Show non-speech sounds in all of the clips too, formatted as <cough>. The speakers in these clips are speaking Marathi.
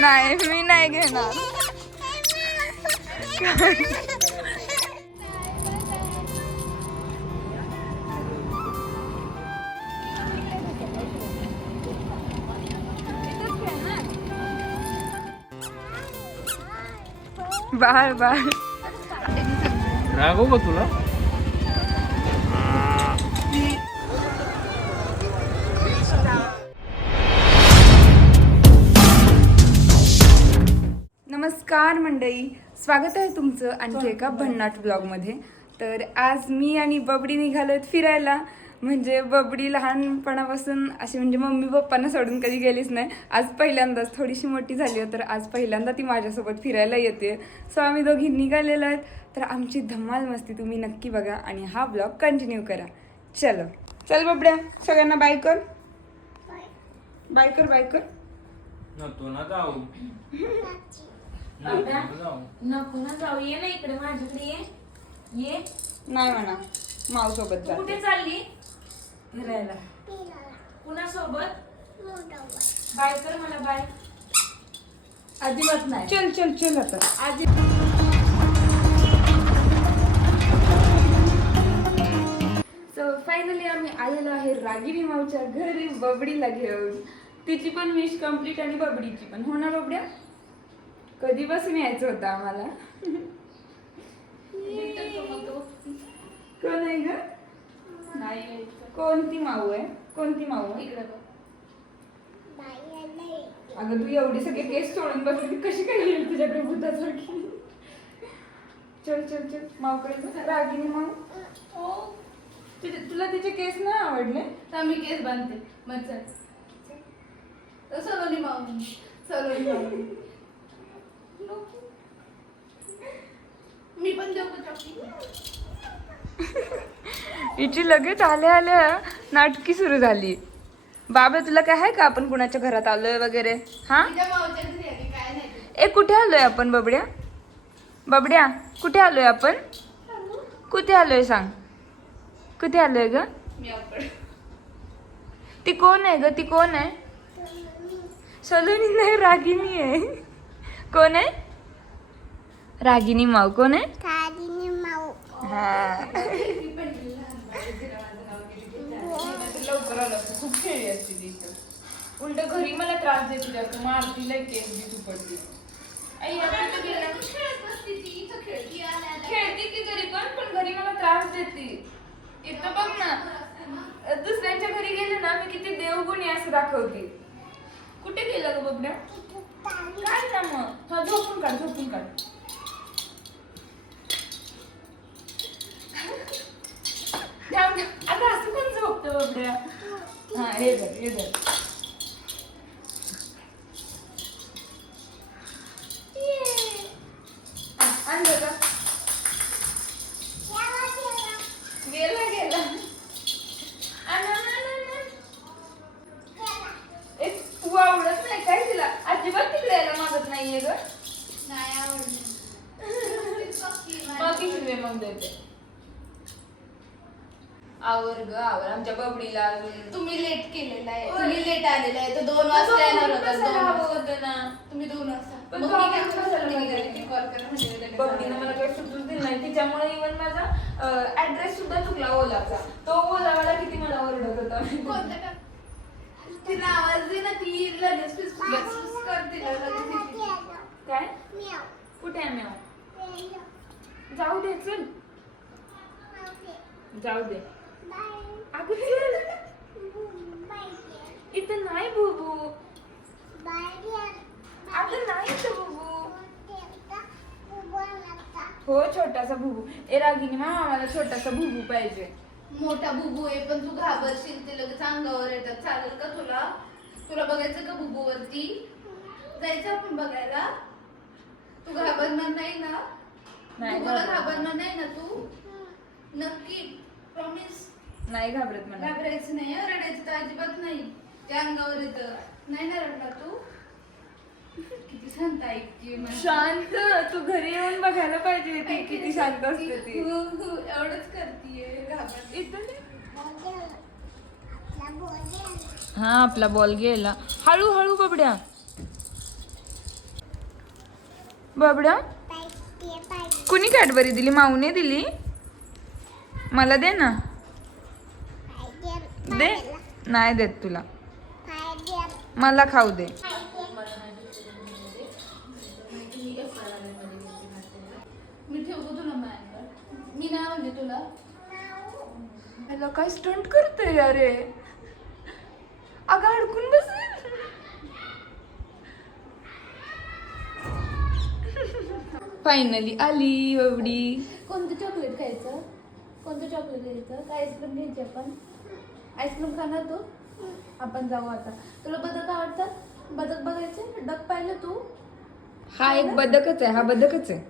नाही मी नाही घेणार. बाळ बाळ. रागव का तुला? नमस्कार मंडळी. स्वागत आहे तुमचं आणखी एका भन्नाट ब्लॉगमध्ये. तर आज मी आणि बबडी निघालोत फिरायला. म्हणजे बबडी लहानपणापासून अशी म्हणजे मम्मी पप्पांना सोडून कधी गेलीच नाही. आज पहिल्यांदाच थोडीशी मोठी झाली आहे तर आज पहिल्यांदा ती माझ्यासोबत फिरायला येते. सो आम्ही दोघी निघालेलो आहेत. तर आमची धमाल मस्ती तुम्ही नक्की बघा आणि हा ब्लॉग कंटिन्यू करा. चलो. चल बबड्या सगळ्यांना बाय कर. बाय कर बाय कर. नको ना जाऊ <laughs> बाबा. नको ना जाऊ. ये ना इकडे माझ्याकडे ये. ये. नाही म्हणा. माऊ सोबत तू जा कुठे चालली? फिरायला. कुणासोबत? बाय कर मला बाय. अजिबात नाही. चल चल चल आता. आजी सो फायनली आम्ही आलेलो आहे रागिनी माऊच्या घरी बबडीला घेऊन. तिची पण विश कंप्लीट आणि बबडीची पण. हो ना बबड्या? कधीपासून यायचं होतं आम्हाला? कोण आहे ग? नाही कोणती माऊ आहे? कोणती माऊ आहे. अगं तू एवढे सगळे केस सोडून बसली कशी काय येईल तुझ्याकडे भूतासारखी? चल चल चल. माऊकडे जा. रागिनी माऊ हो तुला तिचे केस नाही आवडले? तर मी केस बांधते. मग चल. सलोनी माऊनी सलोनी माऊनी मी पण हिची लगेच आल्या आल्या नाटकी सुरू झाली. बाबा तुला काय आहे का आपण कुणाच्या घरात आलोय वगैरे? हा. ए कुठे आलोय आपण बबड्या? बबड्या कुठे आलोय आपण? कुठे आलोय सांग. कुठे आलोय ग? ती कोण आहे ग? ती कोण आहे? सलोनी नाही रागिनी आहे. कोण आहे रागिनी माऊ कोण आहे हा लवकर आलं असतं. खूप खेळली असती ती इथं. उलट घरी मला त्रास देते जास्त मारतीला केस बी तू पडते आई आता कुठं गेला? खेळत ती. खेळते की घरी पण पण घरी मला त्रास देते इथं बघ ना दुसऱ्यांच्या घरी गेले ना मी किती देवगुणी असं दाखवते कुठे गेलं ग बबड्या? काय ना मग? हा झोपून काढ झोपून काढ. आता असं पण झोपतं बबड्या? हा हे बघ हे बघ लेट आलेला आहे. तो दोन वाजता येणार होता दोन वाजता. होतं ना. तुम्ही दोन वाजता. पण मग मी काय आपण करायचं? कशाला मी करायचं? गेले की call करा म्हणजे मला काही सुचूच दिलं नाही. तिच्यामुळे इवन माझा ऍड्रेस सुद्धा चुकला ओलाचा. तो ओलावाला किती मला ओरडत होता. कोणतं का? तिला आवाज दे ना ती लगेच फिस- फिस- फिस करते ना, लगेच येते. काय? कुठे आहे म्याव? जाऊ दे चल. जाऊ दे. अगं चल. नाही बुबू. अगं नाही बुबू. हो छोटासा बुबू. ए रागिनी मा आम्हाला छोटासा बुबू पाहिजे. मोठा बुबू आहे पण तू घाबरशील ते लगेच अंगावर येतात. चालेल का तुला? तुला बघायचं का बुबू वरती जायचं आपण बघायला? तू घाबरणार नाही ना? बुबूला घाबरत. घाबरणार नाही ना तू? नक्की प्रॉमिस नाही घाबरत मला. घाबरायचं नाही रडायचं तर अजिबात नाही. त्या अंगावर येतं. नाही ना रडला तू? किती शांत ऐकते शांत. तू घरी येऊन बघायला पाहिजे ती किती शांत असते ती. एवढंच करतीये घाबरते. इथं नाही. हा आपला बॉल गेला. हळू हळू बबड्या. बाबड्या? कुणी कॅडबरी दिली? माऊने दिली? मला दे ना. दे. नाही देत तुला. मला खाऊ दे. मी ठेवतो तुला माझ्याकडे मी नाही म्हणते तुला. याला काय स्टंट करते अरे अगं अडकून बसेल. फायनली आली एवढी. कोणतं चॉकलेट खायचं? कोणतं चॉकलेट घ्यायचं? काय आईस्क्रीम घ्यायची आपण. आईस्क्रीम खाणार तू? आपण जाऊ आता. तुला बदक आवडतात? बदक बघायचे? डक पाहिलं तू? हा एक बदकच आहे हा बदकच आहे.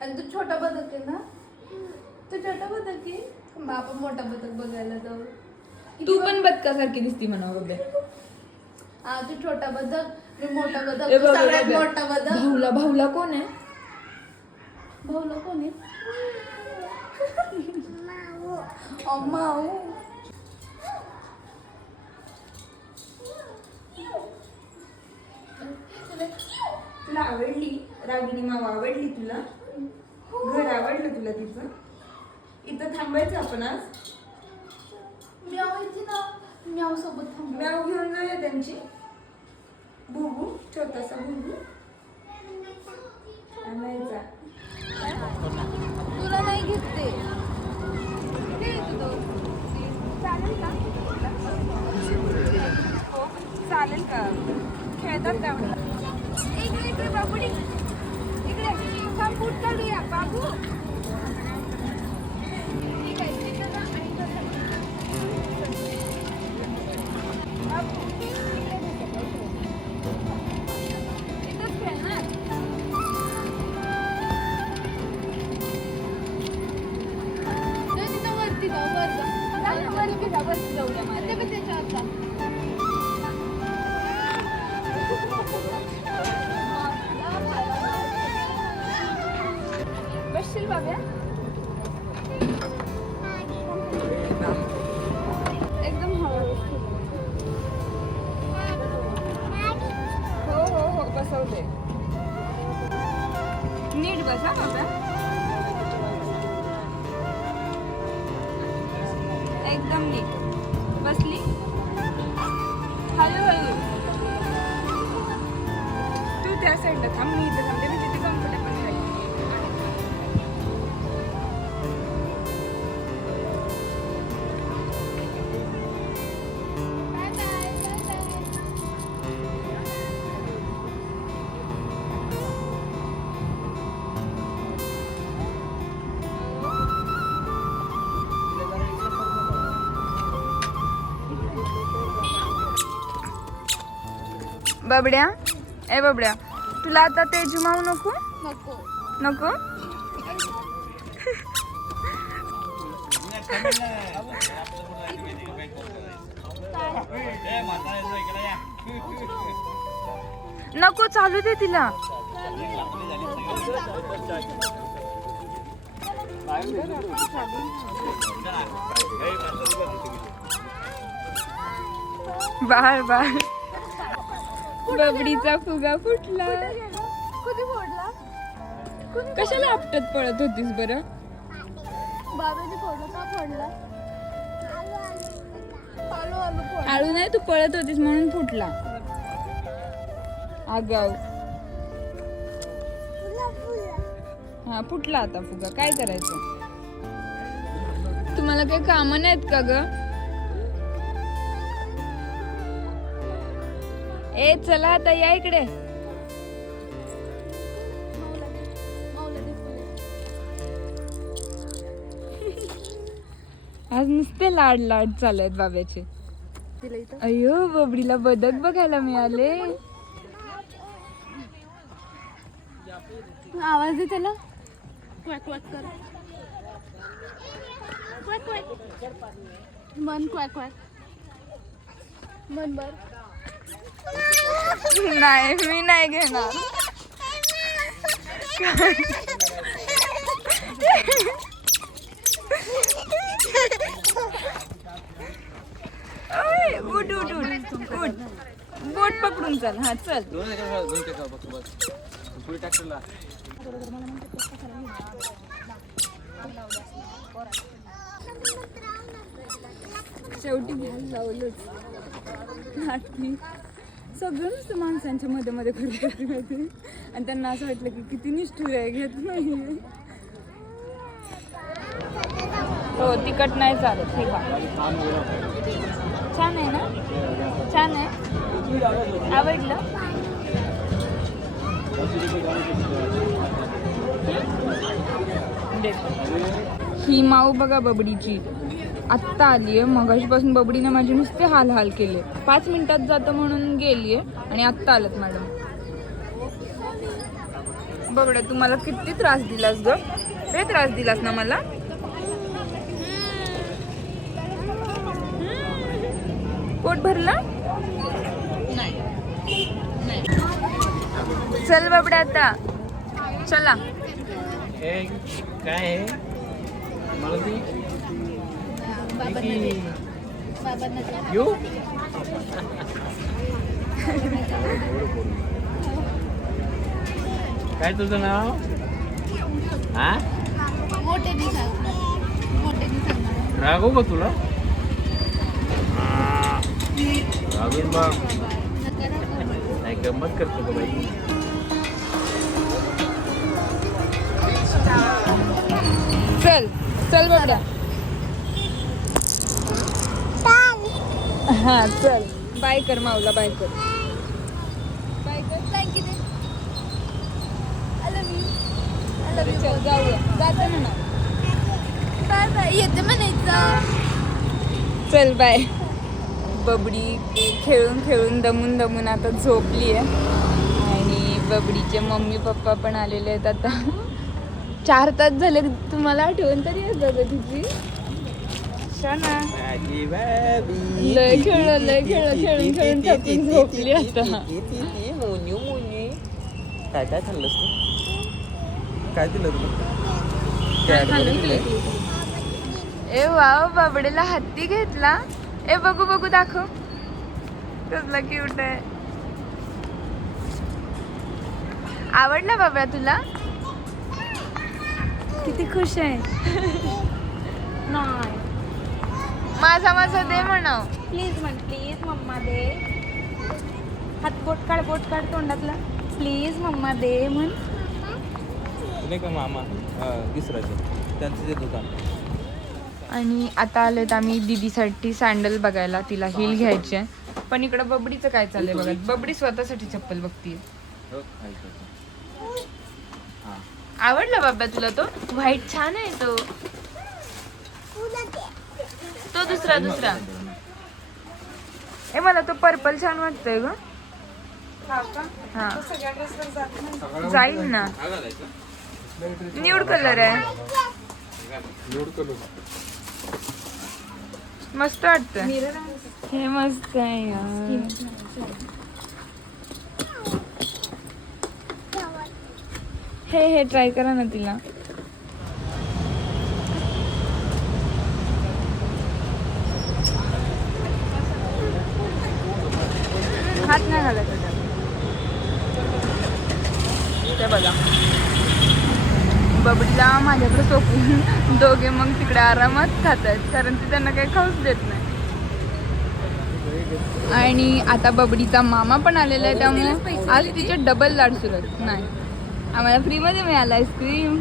आणि तू छोटा बदक आहे ना? तू छोटा बदक आहे? मग आपण मोठा बदक बघायला जाऊ. तू पण बदकासारखी दिसती म्हणा बघ हा तू छोटा बदक मी मोठा बदक तू सगळ्यात. मोठा बदक. भाऊला भाऊला कोण आहे? भाऊला कोण आहे? अम्माऊ तुला आवडली? रागिनी माव आवडली तुला? घर आवडलं तुला तिचं इथं थांबायचं आपण आज? म्याव येते ना. म्याव सोबत थांब. म्याव घेऊन जाऊया त्यांची. बुबू छोटासा बुबू. आणायचा. तुला नाही घेते चालेल का? हो चालेल का? खेळतात का? इकडे इकडे बाबुडी इकडे थांब फूट काढूया बाबू ठीक आहे नीट बसा एकदम नीट. बसली? हळूहळू. तू त्या साईडला थांब मी इथं बबड्या. ए बबड्या. तुला आता ते जुमावू नको? नको. नको? नको चालू दे तिला. बाळ बाळ. बबडीचा फुगा फुटला. कधी फोडला? कशाला आपटत पळत होतीस बरं? बाबाने फोडला का फोडला? आळू नाही तू पळत होतीस म्हणून फुटला. आगाव. हा फुटला आता फुगा. काय करायचं? तुम्हाला काही कामं नाहीत का ग? ए चला आता या इकडे. आज नुसते लाड लाड चालत बाब्याचे. अयो बबडीला बदक बघायला मिळाले. आवाज दे त्याला. क्वॅक क्वॅक कर. क्वॅक क्वॅक. मन क्वॅक क्वॅक. मन बर नाही मी नाही घेणार. उठ उठ उठ उठ. बोट पकडून चल. हा चल. शेवटी घ्यायला लावलंच. नाटकी. सगळं नुसतं माणसांच्या मध्ये मध्ये करत माहिती आणि त्यांना असं वाटलं की किती निष्ठुर आहे घेत नाही हो तिखट नाही चालत हे छान आहे ना? छान आहे. आवडलं? ही माऊ बघा बबडीची. आत्ता आली आहे मगाशीपासून बबडीने माझे नुसते हाल हाल केले. पाच मिनिटात जातं म्हणून गेली आहे आणि आत्ता आलत मॅडम. बबड्या तू मला किती त्रास दिलास ग? लय त्रास दिलास ना मला? पोट भरलं? चल बाबड्या आता. चला. काय मला You? काय तुझं नाव? हा? मोठ्याने सांग का तुला? रागून बघ. नाही गंमत करतो का बाई. चल चल बघा हा चल. बाय कर माऊला बाय कर बाय कर थँक्यू चल जाऊया. जाताना ना बाय बाय. येते म्हणायचं. चल बाय. बबडी खेळून खेळून दमून दमून आता झोपली आहे आणि बबडीचे मम्मी पप्पा पण आलेले आहेत आता. चार तास झाले तुम्हाला आठवण तरी आहे बघ तिची? लय खेळ लय खेळ खेळून खेळून थकून झोपली आता. मोन्यू मोन्यू. काय काय खाल्लंस तू काय दिलं तुला? ए वाव बाबडेला हत्ती घेतला. ए बघू बघू दाखव. कसला क्यूट आहे. आवडला बाबा तुला? किती खुश आहे. <laughs> नाही. माझा माझा दे म्हणाव प्लीज म्हण प्लीज मम्मा दे. हात बोट काढ बोट काढ तोंडातला. प्लीज मम्मा दे म्हण. नाही का मामा? दुसऱ्याचे त्यांचं जे दुकान. आणि आता आलेत आम्ही दीदीसाठी सँडल बघायला. तिला हिल घ्यायची आहे. पण इकडं बबडीचं काय चाललंय बघा. बबडी स्वतःसाठी चप्पल बघतीये. हो, आवडला बाबा तुला तो? व्हाईट छान आहे तो. दुसरा दुसरा. ए मला तो पर्पल छान वाटतोय ग. हा. जाईल ना. न्यूड कलर आहे. मस्त वाटत हे मस्त आहे यार. हे हे ट्राय करा ना तिला. हात नाही घालायचा त्यात. ते बघा. बबडीला माझ्याकडे सोपून दोघे मग तिकडे आरामात खात आहेत कारण ती त्यांना काही खाऊच देत नाही. आणि आता बबडीचा मामा पण आलेला आहे त्यामुळे आज तिचे डबल लाड सुरू आहेत. नाही. आम्हाला फ्रीमध्ये मिळालं आईस्क्रीम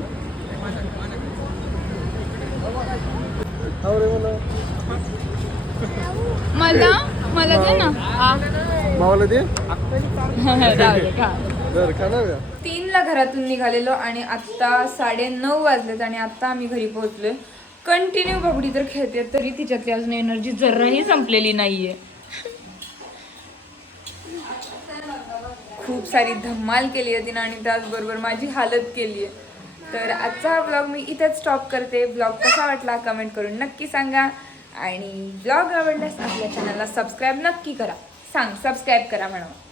मला? मला दे ना. मावाला दे. <laughs> जर का तीनला घरातून निघालेलो आणि आत्ता साडे नऊ वाजलेत आणि आत्ता आम्ही घरी पोहोचलोय. कंटिन्यू बबडी तर खेळते तरी तिच्यातली अजून एनर्जी जराही संपलेली नाहीये. खूप सारी धमाल केली आहे तिनं आणि त्याचबरोबर माझी हालत केली आहे. तर आजचा हा ब्लॉग मी इथेच स्टॉप करते. ब्लॉग कसा वाटला कमेंट करून नक्की सांगा. आणि ब्लॉग आवडल्यास आपल्या चॅनलला सबस्क्राईब नक्की करा. सांग सबस्क्राईब करा म्हणून.